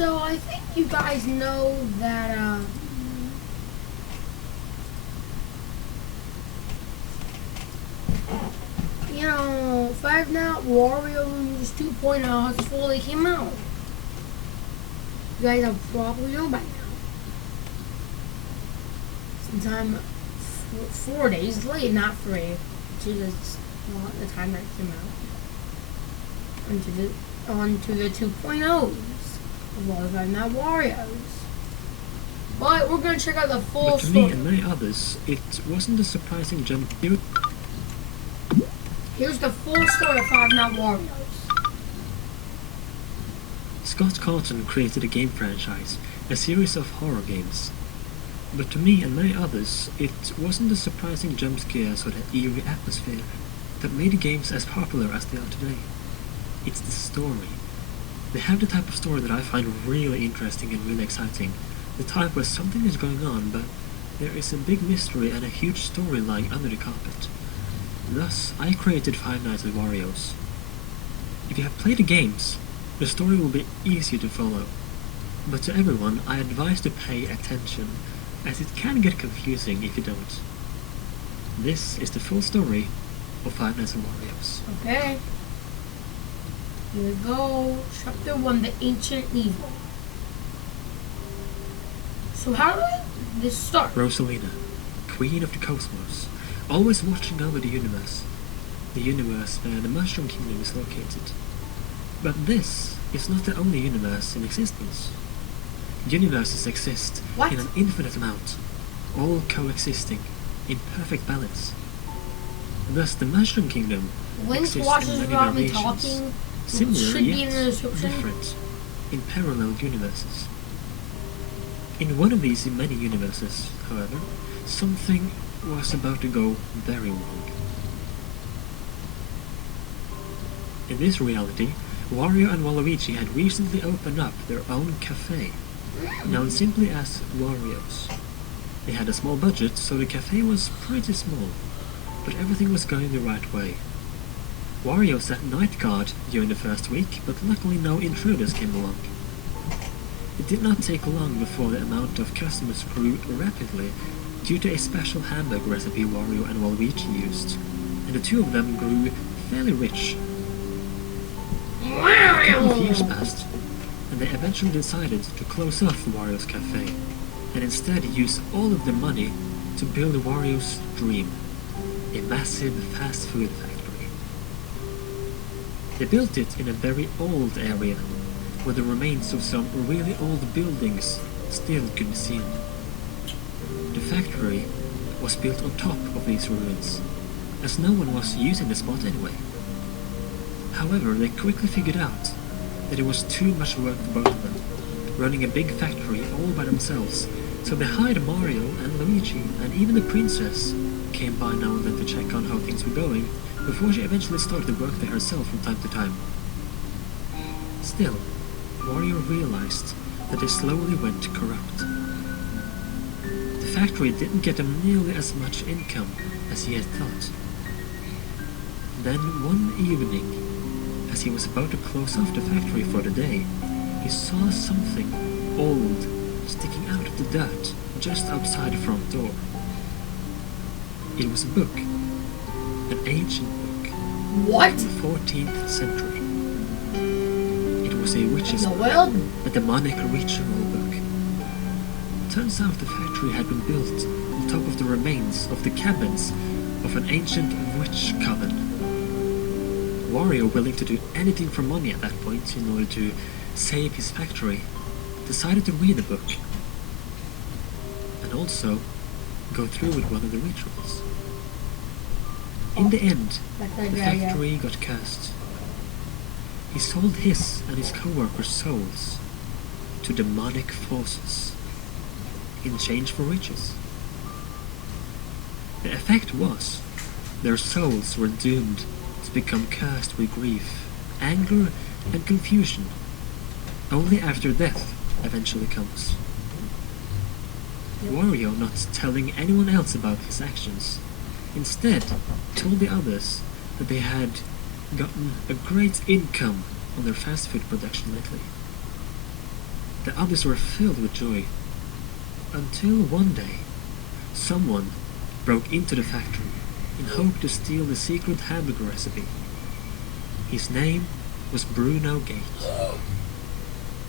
So I think you guys know that you know, Five Nights Wario 2.0 has fully came out. You guys have probably know by now. Since I'm 4 days late, not 3, which is not the time that it came out. Onto the 2.0s of all the Five Nights Wario's. But we're gonna check out the full But to story. me and many others, it wasn't a surprising jump. Here's the full story of Five Nights Wario's. Scott Cawthon created a game franchise, a series of horror games. But to me and many others, it wasn't the surprising jump scares or the eerie atmosphere that made the games as popular as they are today. It's the story. They have the type of story that I find really interesting and really exciting. The type where something is going on, but there is a big mystery and a huge story lying under the carpet. Thus, I created Five Nights at Wario's. If you have played the games, the story will be easier to follow. But to everyone, I advise to pay attention, as it can get confusing if you don't. This is the full story of Five Nights at Wario's. Okay. Here we go. Chapter 1, The Ancient Evil. So how did this start? Rosalina, Queen of the Cosmos, always watching over the universe where the Mushroom Kingdom is located. But this is not the only universe in existence. Universes exist What? in an infinite amount, all coexisting in perfect balance. Thus, the Mushroom Kingdom Link exists watches in many without me variations, talking. similar Should be in yet the description. different, in parallel universes. In one of these many universes, however, something was about to go very wrong. In this reality, Wario and Waluigi had recently opened up their own cafe, known simply as Wario's. They had a small budget, so the cafe was pretty small, but everything was going the right way. Wario sat night guard during the first week, but luckily no intruders came along. It did not take long before the amount of customers grew rapidly due to a special hamburger recipe Wario and Waluigi used, and the two of them grew fairly rich. A couple of years passed, and they eventually decided to close off Wario's cafe, and instead use all of their money to build Wario's dream, a massive fast food factory. They built it in a very old area, where the remains of some really old buildings still could be seen. The factory was built on top of these ruins, as no one was using the spot anyway. However, they quickly figured out that it was too much work for both of them, running a big factory all by themselves, so they hired Mario and Luigi, and even the princess came by now and then to check on how things were going, before she eventually started to work there herself from time to time. Still, Wario realized that they slowly went corrupt. The factory didn't get him nearly as much income as he had thought. Then one evening, as he was about to close off the factory for the day, he saw something old sticking out of the dirt just outside the front door. It was a book, an ancient book. What? From the 14th century. It was a witch's book, Noel? a demonic ritual book. Turns out the factory had been built on top of the remains of the cabins of an ancient witch coven. Wario, willing to do anything for money at that point in order to save his factory, decided to read the book and also go through with one of the rituals. In the end, the factory got cursed. He sold his and his co-workers' souls to demonic forces in exchange for riches. The effect was their souls were doomed to become cursed with grief, anger, and confusion. Only after death eventually comes. Wario, not telling anyone else about his actions, instead told the others that they had gotten a great income on their fast food production lately. The others were filled with joy. Until one day, someone broke into the factory in hope to steal the secret hamburger recipe. His name was Brun Gate.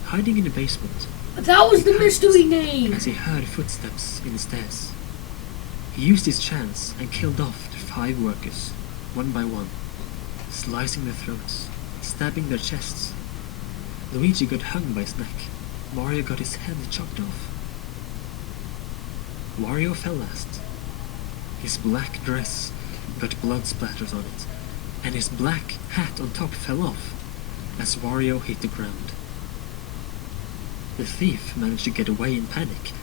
Hiding in the basement, That was the he mystery panicked name! as he heard footsteps in the stairs. He used his chance and killed off the 5 workers, one by one, slicing their throats, stabbing their chests. Luigi got hung by his neck. Mario got his head chopped off. Wario fell last. His black dress got blood splatters on it, and his black hat on top fell off as Wario hit the ground. The thief managed to get away in panic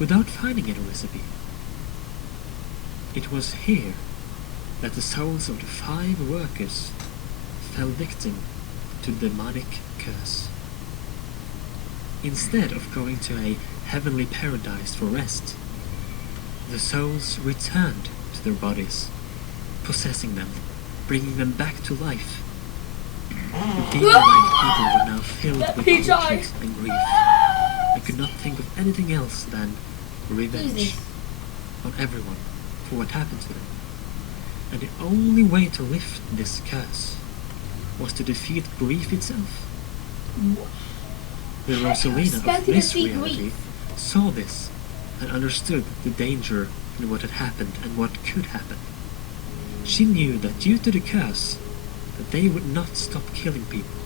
without finding any recipe. It was here that the souls of the 5 workers fell victim to the demonic curse. Instead of going to a heavenly paradise for rest, the souls returned to their bodies, possessing them, bringing them back to life. The demon-like people were now filled with hatred and grief, and could not think of anything else than revenge on everyone for what happened to them. And the only way to lift this curse was to defeat grief itself. The Rosalina of this reality saw this and understood the danger in what had happened and what could happen. She knew that due to the curse, that they would not stop killing people,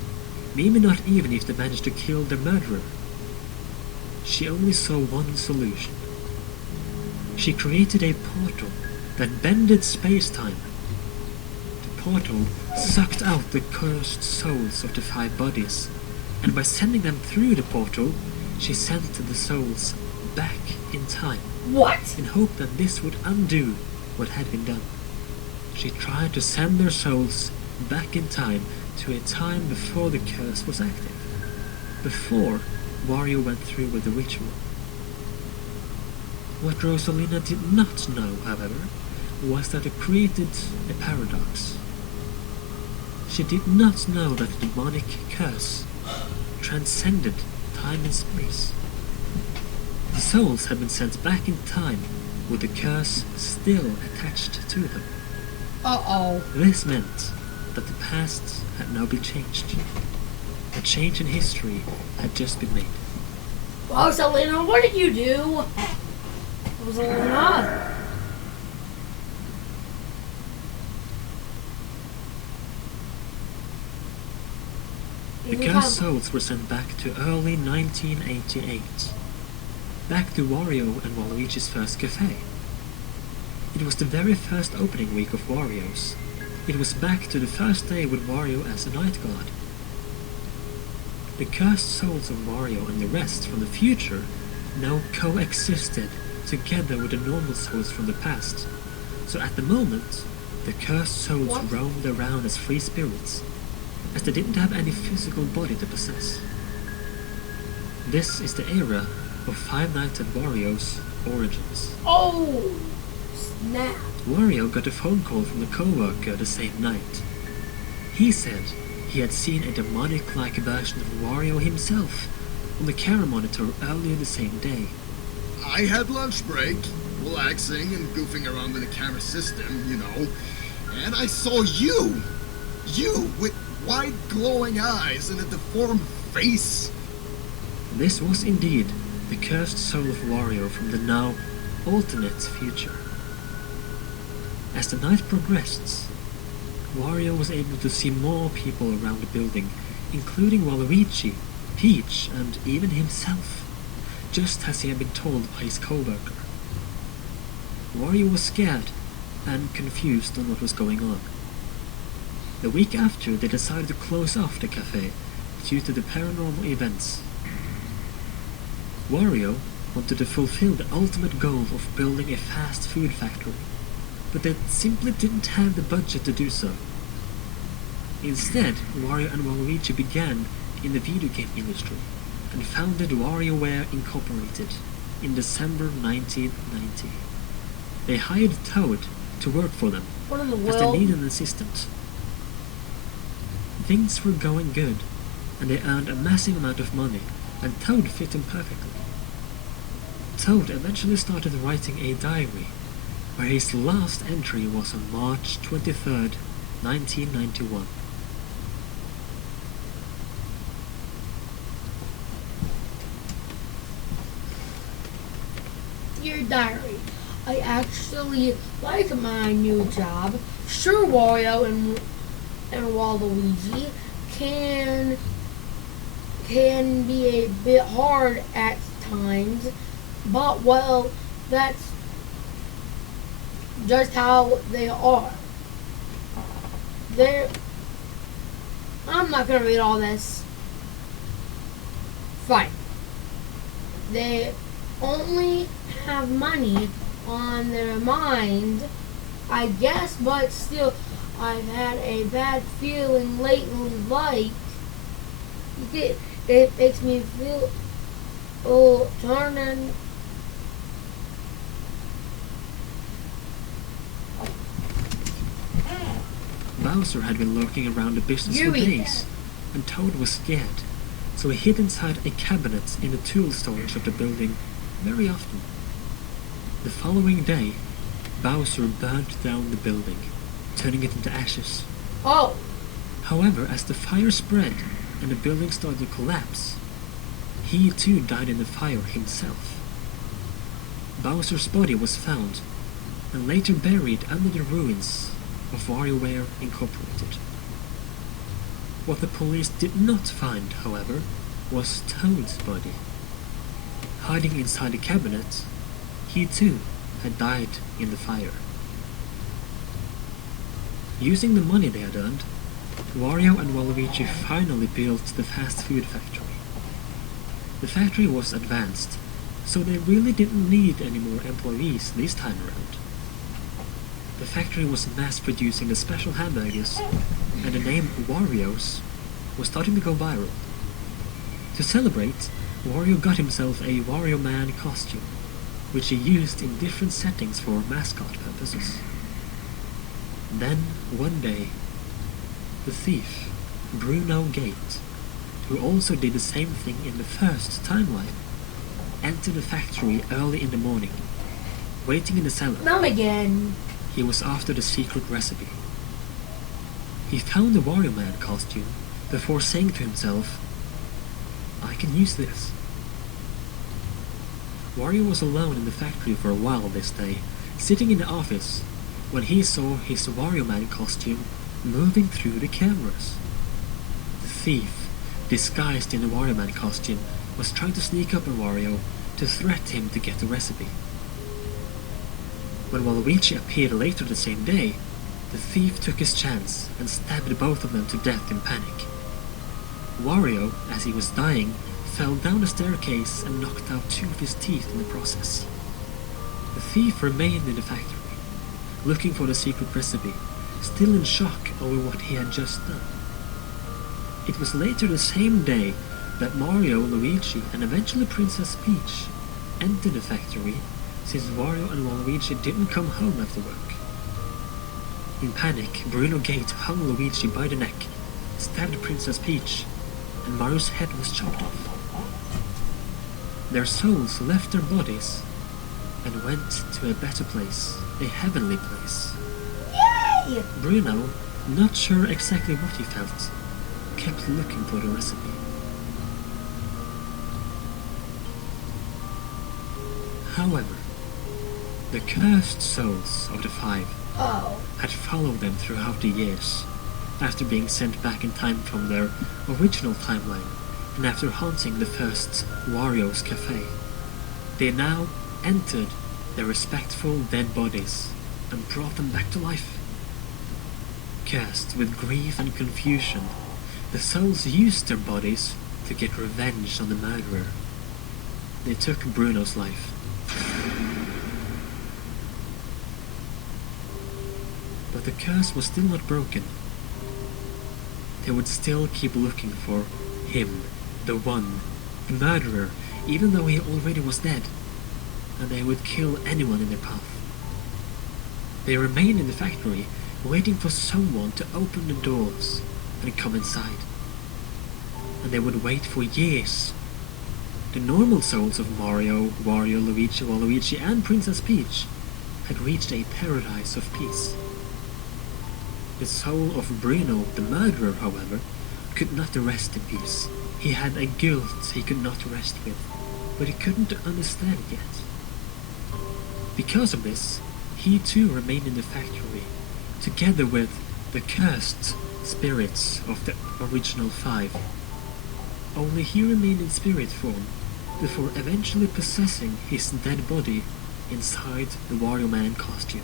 maybe not even if they managed to kill their murderer. She only saw one solution. She created a portal that bended space-time. The portal sucked out the cursed souls of the 5 bodies, and by sending them through the portal, she sent the souls back in time. What? In hope that this would undo what had been done. She tried to send their souls back in time to a time before the curse was active, before Wario went through with the ritual. What Rosalina did not know, however, was that it created a paradox. She did not know that the demonic curse transcended time and space. The souls had been sent back in time with the curse still attached to them. Uh-oh. This meant that the past had now been changed. A change in history had just been made. Rosalina, what did you do? Rosalina. The cursed souls were sent back to early 1988. Back to Wario and Waluigi's first cafe. It was the very first opening week of Wario's. It was back to the first day with Wario as a night god. The cursed souls of Wario and the rest from the future now coexisted together with the normal souls from the past. So at the moment, the cursed souls roamed around as free spirits, as they didn't have any physical body to possess. This is the era of Five Nights at Wario's origins. Oh, snap. Wario got a phone call from a co-worker the same night. He said he had seen a demonic-like version of Wario himself on the camera monitor earlier the same day. I had lunch break, relaxing and goofing around with the camera system, you know, and I saw you! You with wide glowing eyes and a deformed face. This was indeed the cursed soul of Wario from the now alternate future. As the night progressed, Wario was able to see more people around the building, including Waluigi, Peach, and even himself, just as he had been told by his co-worker. Wario was scared and confused on what was going on. The week after, they decided to close off the cafe due to the paranormal events. Wario wanted to fulfill the ultimate goal of building a fast food factory, but they simply didn't have the budget to do so. Instead, Wario and Waluigi began in the video game industry and founded WarioWare Incorporated in December 1990. They hired Toad to work for them as they needed an assistant. Things were going good, and they earned a massive amount of money, and Toad fit him perfectly. Toad eventually started writing a diary, where his last entry was on March 23rd, 1991. Dear diary, I actually like my new job. Sure, Wario and Waluigi can be a bit hard at times, but well, that's just how they are. I'm not gonna read all this. Fine. They only have money on their mind, I guess, but still, I've had a bad feeling lately, like, it makes me feel, turning. Bowser had been lurking around the business for days, and Toad was scared, so he hid inside a cabinet in the tool storage of the building very often. The following day, Bowser burnt down the building, turning it into ashes. Oh! However, as the fire spread and the building started to collapse, he too died in the fire himself. Bowser's body was found and later buried under the ruins of WarioWare Incorporated. What the police did not find, however, was Toad's body. Hiding inside the cabinet, he too had died in the fire. Using the money they had earned, Wario and Waluigi finally built the fast food factory. The factory was advanced, so they really didn't need any more employees this time around. The factory was mass-producing the special hamburgers, and the name Wario's was starting to go viral. To celebrate, Wario got himself a Wario Man costume, which he used in different settings for mascot purposes. Then, one day, the thief, Brun Gate, who also did the same thing in the first timeline, entered the factory early in the morning, waiting in the cellar. Not again. He was after the secret recipe. He found the Wario Man costume before saying to himself, "I can use this." Wario was alone in the factory for a while this day, sitting in the office, when he saw his Wario Man costume moving through the cameras. The thief, disguised in the Wario Man costume, was trying to sneak up on Wario to threaten him to get the recipe. When Waluigi appeared later the same day, the thief took his chance and stabbed both of them to death in panic. Wario, as he was dying, fell down the staircase and knocked out 2 of his teeth in the process. The thief remained in the factory, looking for the secret recipe, still in shock over what he had just done. It was later the same day that Mario, Luigi, and eventually Princess Peach entered the factory, since Wario and Waluigi didn't come home after work. In panic, Brun Gate hung Luigi by the neck, stabbed Princess Peach, and Mario's head was chopped off. Their souls left their bodies and went to a better place, a heavenly place. Yay! Bruno, not sure exactly what he felt, kept looking for the recipe. However, the cursed souls of the 5 had followed them throughout the years, after being sent back in time from their original timeline, and after haunting the first Wario's Cafe. They now entered their respectful dead bodies and brought them back to life. Cursed with grief and confusion, the souls used their bodies to get revenge on the murderer. They took Bruno's life. But the curse was still not broken. They would still keep looking for him, the one, the murderer, even though he already was dead, and they would kill anyone in their path. They remained in the factory, waiting for someone to open the doors and come inside. And they would wait for years The normal souls of Mario, Wario, Luigi, Waluigi, and Princess Peach had reached a paradise of peace. The soul of Bruno, the murderer, however, could not rest in peace. He had a guilt he could not rest with, but he couldn't understand yet. Because of this, he too remained in the factory, together with the cursed spirits of the original 5. Only he remained in spirit form, before eventually possessing his dead body inside the Wario Man costume.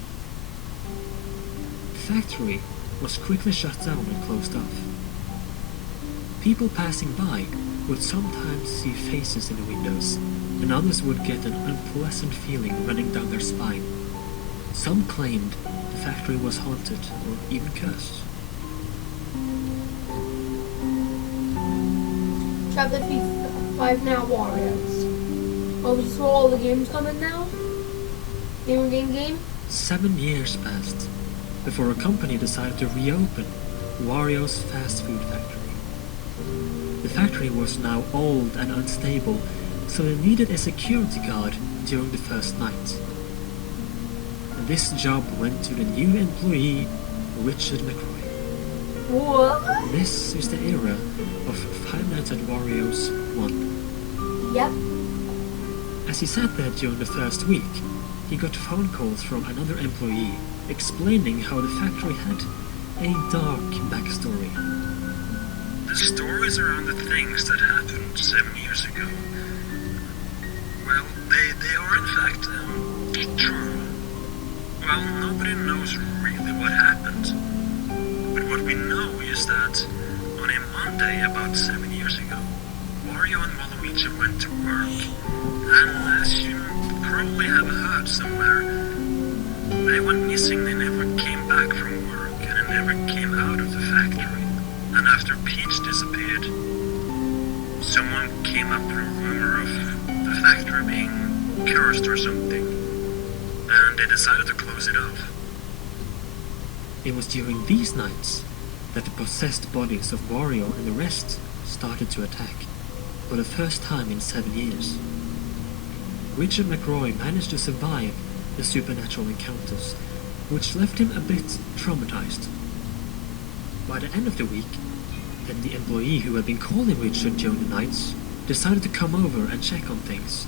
The factory was quickly shut down and closed off. People passing by would sometimes see faces in the windows, and others would get an unpleasant feeling running down their spine. Some claimed the factory was haunted or even cursed. Chapter 5 now, Warriors. Oh, just for all the games coming now? Game? 7 years passed before a company decided to reopen Wario's fast food factory. The factory was now old and unstable, so they needed a security guard during the first night. This job went to the new employee, Richard McRoy. What? This is the era of Five Nights at Wario's 1. Yep. As he sat there during the first week, he got phone calls from another employee explaining how the factory had a dark backstory. The stories around the things that happened 7 years ago, well, they are in fact true. Well, nobody knows really what happened. But what we know is that on a Monday about 7 years ago, Wario and Waluigi went to work, and as you probably have heard somewhere, they went missing. They never came back from work, and they never came out of the factory. And after Peach disappeared, someone came up with a rumor of the factory being cursed or something, and they decided to close it off. It was during these nights that the possessed bodies of Wario and the rest started to attack, for the first time in 7 years. Richard McRoy managed to survive the supernatural encounters, which left him a bit traumatized. By the end of the week, then the employee who had been calling Richard during the nights decided to come over and check on things,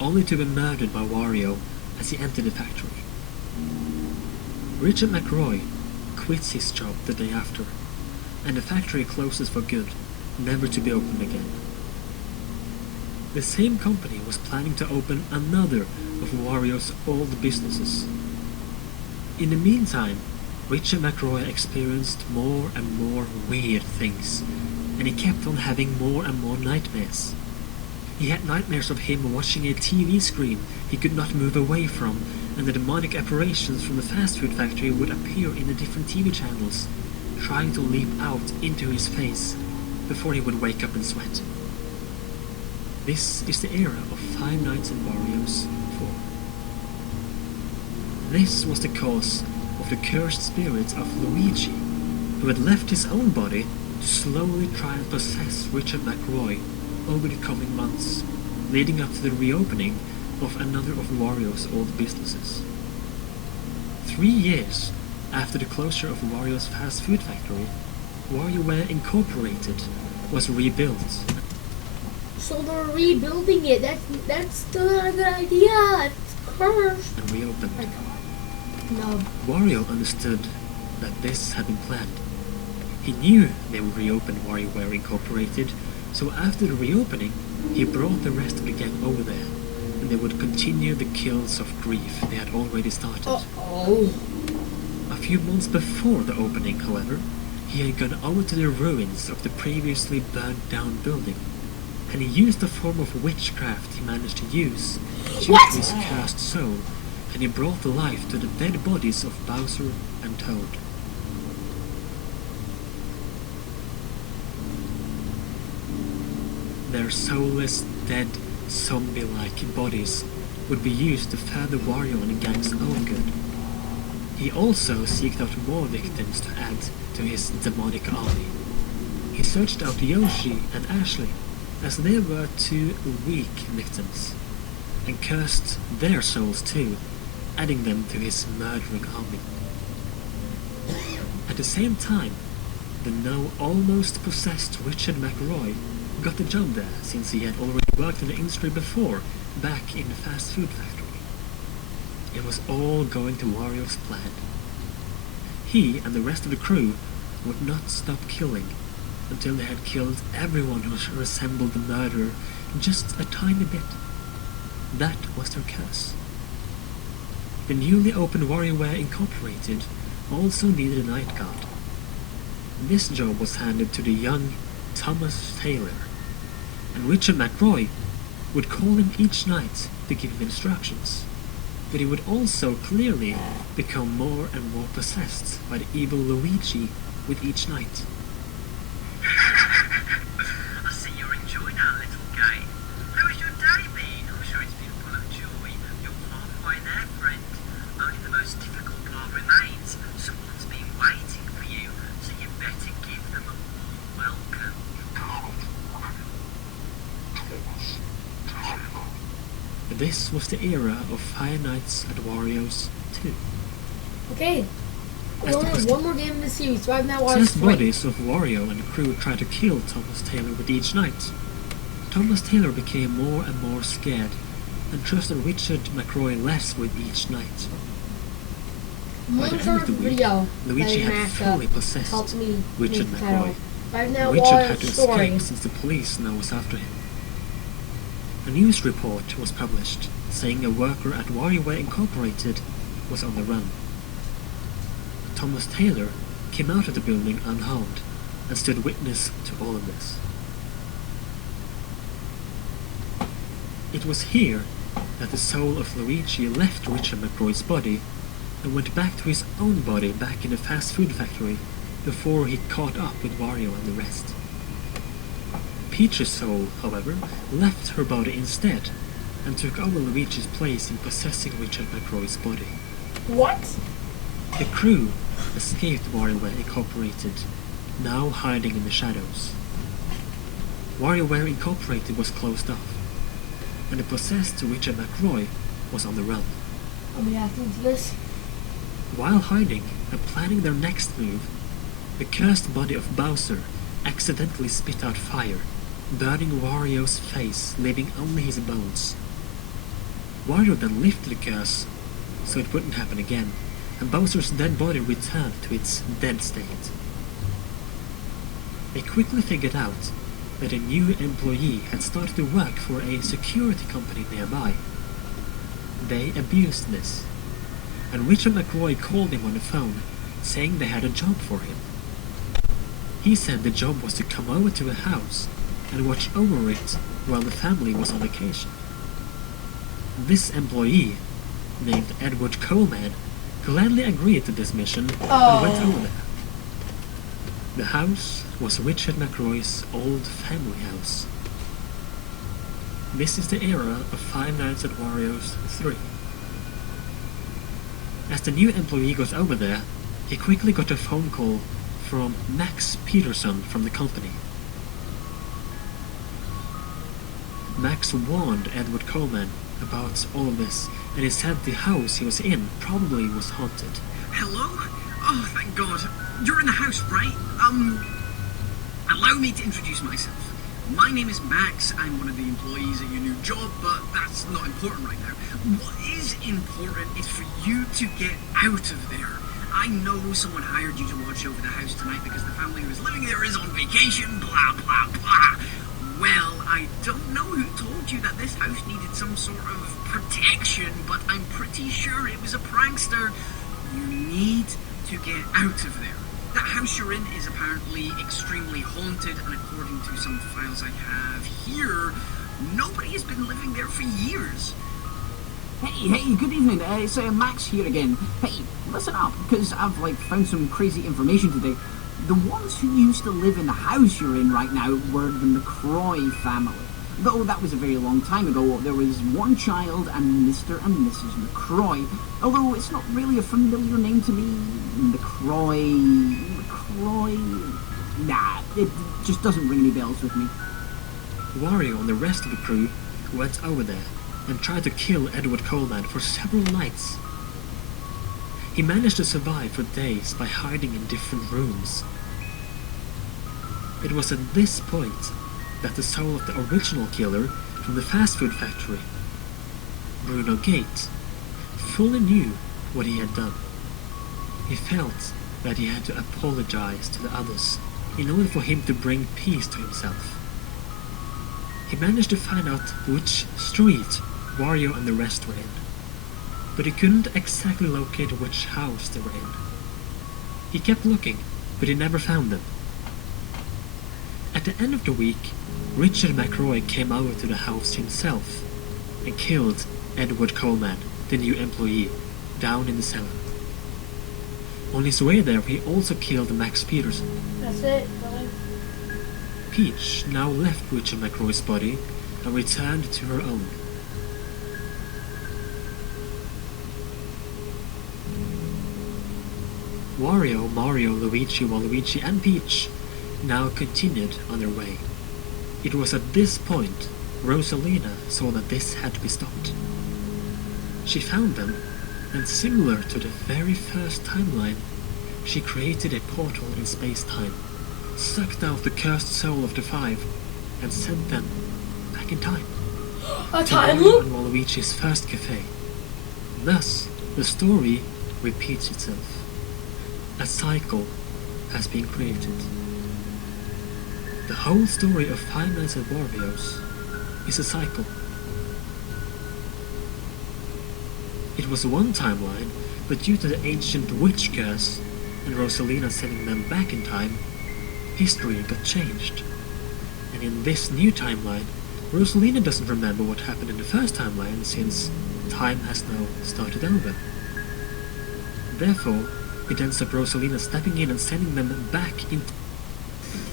only to be murdered by Wario as he entered the factory. Richard McRoy quits his job the day after, and the factory closes for good, never to be opened again. The same company was planning to open another of Wario's old businesses. In the meantime, Richard McRoy experienced more and more weird things, and he kept on having more and more nightmares. He had nightmares of him watching a TV screen he could not move away from, and the demonic apparitions from the fast food factory would appear in the different TV channels, trying to leap out into his face before he would wake up and sweat. This is the era of Five Nights at Wario's 4. This was the cause of the cursed spirits of Luigi, who had left his own body to slowly try and possess Richard McRoy over the coming months, leading up to the reopening of another of Wario's old businesses. 3 years after the closure of Wario's fast food factory, WarioWare Incorporated was rebuilt. So they're rebuilding it. That's still not a good idea. It's cursed. And reopened. No. Wario understood that this had been planned. He knew they would reopen WarioWare Incorporated, so after the reopening, he brought the rest of the gang over there, and they would continue the kills of grief they had already started. Uh-oh. A few months before the opening, however, he had gone over to the ruins of the previously burned down building, and he used a form of witchcraft he managed to use to his cursed soul, and he brought life to the dead bodies of Bowser and Toad. Their soulless, dead, zombie-like bodies would be used to further Wario and the gang's own good. He also seeked out more victims to add to his demonic army. He searched out Yoshi and Ashley, as they were two weak victims, and cursed their souls too, adding them to his murdering army. At the same time, the now almost possessed Richard McRoy got the job there since he had already worked in the industry before, back in the fast food factory. It was all going to Wario's plan. He and the rest of the crew would not stop killing until they had killed everyone who resembled the murderer just a tiny bit. That was their curse. The newly opened WarioWare Incorporated also needed a night guard. This job was handed to the young Thomas Taylor, and Richard McRoy would call him each night to give him instructions, but he would also clearly become more and more possessed by the evil Luigi with each night. I see you're enjoying our little game. How has your day been? I'm sure it's been full of joy. You're halfway there, friend. Only the most difficult part remains. Someone's been waiting for you, so you better give them a warm welcome. This was the era of Five Nights at Wario's 2. Okay. We only have one more game in the series, so I've now watched Since 3. bodies of Wario and the crew tried to kill Thomas Taylor with each night, Thomas Taylor became more and more scared and trusted Richard McRoy less with each night. By the end of the week, Video Luigi that had fully possessed helped me Richard make the title. McRoy. I've now Richard had watched to story. escape since the police now was after him. A news report was published saying a worker at WarioWare Incorporated was on the run. Thomas Taylor came out of the building unharmed and stood witness to all of this. It was here that the soul of Luigi left Richard McRoy's body and went back to his own body back in the fast food factory before he caught up with Wario and the rest. Peach's soul, however, left her body instead and took over Luigi's place in possessing Richard McRoy's body. What? The crew escaped WarioWare Incorporated, now hiding in the shadows. WarioWare Incorporated was closed off, and the possessed Richard McRoy was on the run. I'll be acting to this. While hiding and planning their next move, the cursed body of Bowser accidentally spit out fire, burning Wario's face, leaving only his bones. Wario then lifted the curse so it wouldn't happen again, and Bowser's dead body returned to its dead state. They quickly figured out that a new employee had started to work for a security company nearby. They abused this, and Richard McRoy called him on the phone, saying they had a job for him. He said the job was to come over to a house and watch over it while the family was on vacation. This employee, named Edward Coleman, gladly agreed to this mission and went over there. The house was Richard McRoy's old family house. This is the era of Five Nights at Wario's 3. As the new employee got over there, he quickly got a phone call from Max Peterson from the company. Max warned Edward Coleman about all of this, and he said the house he was in probably was haunted. Hello? Oh, thank God. You're in the house, right? Allow me to introduce myself. My name is Max. I'm one of the employees at your new job, but that's not important right now. What is important is for you to get out of there. I know someone hired you to watch over the house tonight because the family who is living there is on vacation, blah, blah, blah. Well, I don't know who told you that this house needed some sort of protection, but I'm pretty sure it was a prankster. You need to get out of there. That house you're in is apparently extremely haunted, and according to some files I have here, nobody has been living there for years. Hey, good evening. It's Max here again. Hey, listen up, because I've found some crazy information today. The ones who used to live in the house you're in right now were the McRoy family. Though that was a very long time ago, there was one child and Mr. and Mrs. McRoy. Although it's not really a familiar name to me. McRoy... Nah, it just doesn't ring any bells with me. Wario and the rest of the crew went over there and tried to kill Edward Coleman for several nights. He managed to survive for days by hiding in different rooms. It was at this point that the soul of the original killer from the fast food factory, Brun Gate, fully knew what he had done. He felt that he had to apologize to the others in order for him to bring peace to himself. He managed to find out which street Wario and the rest were in, but he couldn't exactly locate which house they were in. He kept looking, but he never found them. At the end of the week, Richard McRoy came over to the house himself and killed Edward Coleman, the new employee, down in the cellar. On his way there, he also killed Max Peterson. That's it, brother. Peach now left Richard McRoy's body and returned to her own. Wario, Mario, Luigi, Waluigi, and Peach now continued on their way. It was at this point Rosalina saw that this had to be stopped. She found them, and similar to the very first timeline, she created a portal in space-time, sucked out the cursed soul of the five, and sent them back in time. A To time Mario loop? and Waluigi's first cafe. Thus, the story repeats itself. A cycle has been created. The whole story of Five Nights at Wario's is a cycle. It was one timeline, but due to the ancient witch curse and Rosalina sending them back in time, history got changed. And in this new timeline, Rosalina doesn't remember what happened in the first timeline since time has now started over. Therefore, it ends up Rosalina stepping in and sending them back in.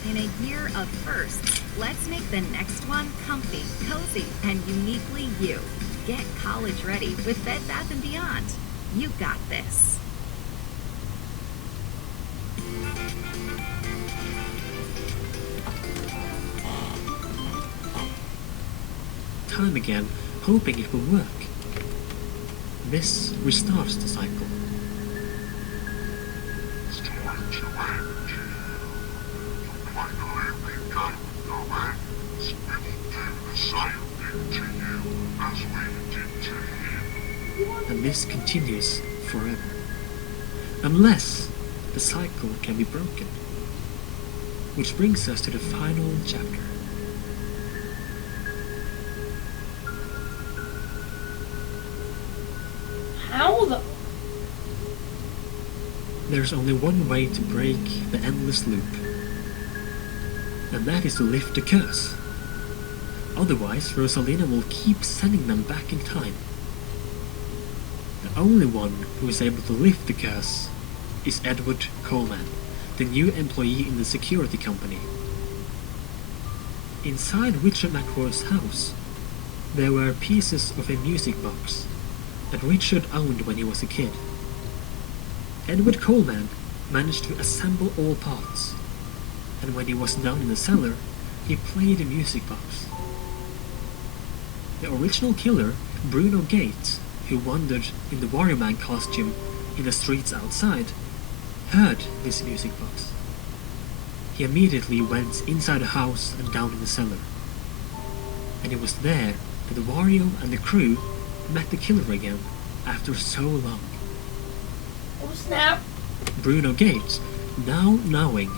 In a year of firsts, let's make the next one comfy, cozy, and uniquely you. Get college ready with Bed Bath & Beyond. You got this. Time again, hoping it will work. This restarts the cycle. And this continues forever. Unless the cycle can be broken. Which brings us to the final chapter. How the? There's only one way to break the endless loop. And that is to lift the curse. Otherwise, Rosalina will keep sending them back in time. The only one who is able to lift the curse is Edward Coleman, the new employee in the security company. Inside Richard McRoy's house, there were pieces of a music box that Richard owned when he was a kid. Edward Coleman managed to assemble all parts, and when he was down in the cellar, he played the music box. The original killer, Brun Gate, who wandered in the Wario Man costume in the streets outside, heard this music box. He immediately went inside the house and down in the cellar. And it was there that Wario and the crew met the killer again after so long. Oh snap! Brun Gate, now knowing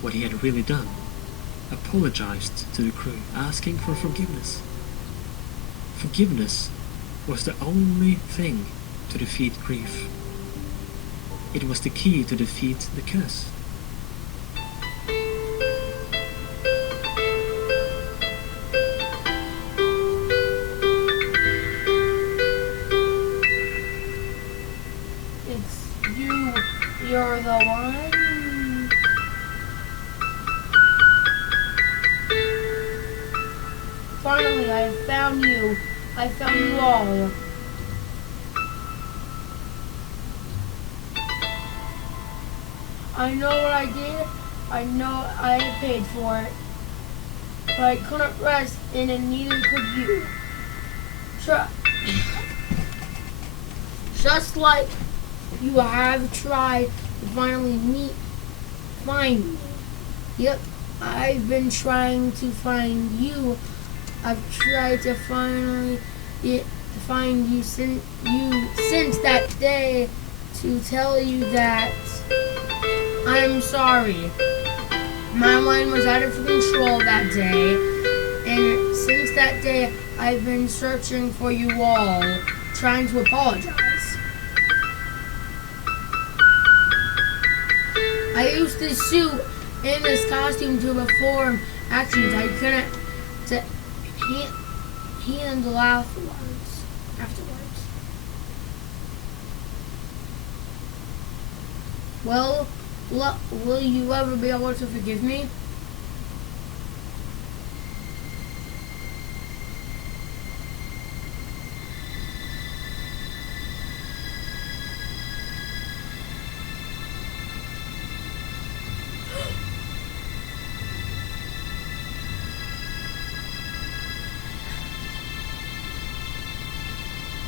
what he had really done, apologized to the crew, asking for forgiveness. Forgiveness was the only thing to defeat grief. It was the key to defeat the curse. It's you. You're the one. Finally, I found you. I found you all. I know what I did. I know I paid for it. but I couldn't rest, and then neither could you. Just like you have tried to finally find me. Yep, I've been trying to find you. I've tried to finally find you since that day to tell you that I'm sorry. My mind was out of control that day, and since that day I've been searching for you all, trying to apologize. I used this suit and this costume to perform actions I couldn't handle afterwards. Well, will you ever be able to forgive me?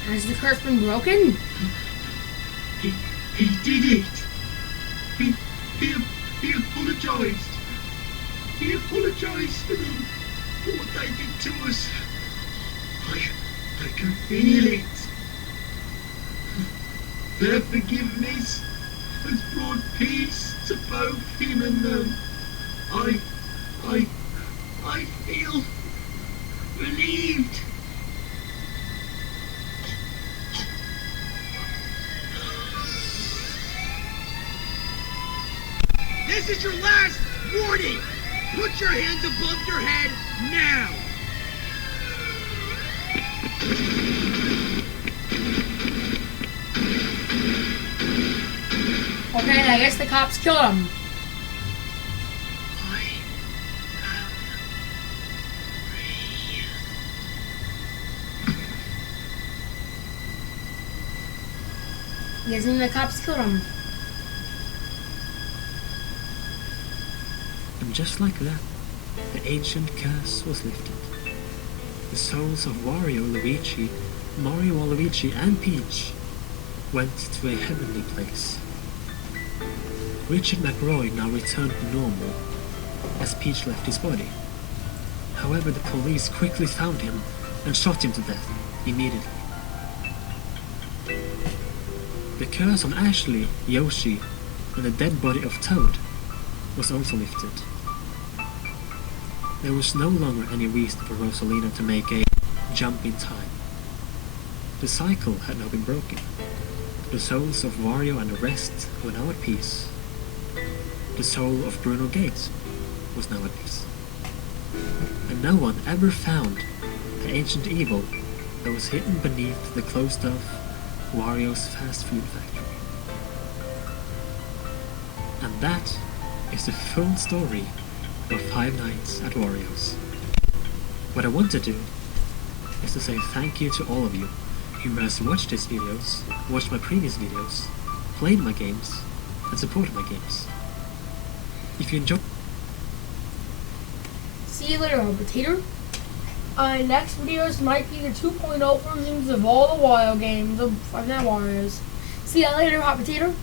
Has the curse been broken? He did it. He apologized. He apologized for what they did to us. I can feel it. Their forgiveness has brought peace to both him and them. I feel relieved. This is your last warning! Put your hands above your head now! Okay, I guess the cops killed him. Guessing the cops killed him. And just like that, the ancient curse was lifted. The souls of Wario, Luigi, Mario, Waluigi, and Peach went to a heavenly place. Richard McRoy now returned to normal as Peach left his body. However, the police quickly found him and shot him to death immediately. The curse on Ashley, Yoshi, and the dead body of Toad was also lifted. There was no longer any reason for Rosalina to make a jump in time. The cycle had now been broken. The souls of Wario and the rest were now at peace. The soul of Brun Gate was now at peace. And no one ever found the ancient evil that was hidden beneath the closed-off Wario's fast food factory. And that is the full story of Five Nights at Wario's. What I want to do is to say thank you to all of you who has watched these videos, watched my previous videos, played my games, and supported my games. If you enjoyed... See you later, Potato. Next videos might be the 2.0 versions of all the Wario games, the Five Nights at Wario's. See you later, Hot Potato.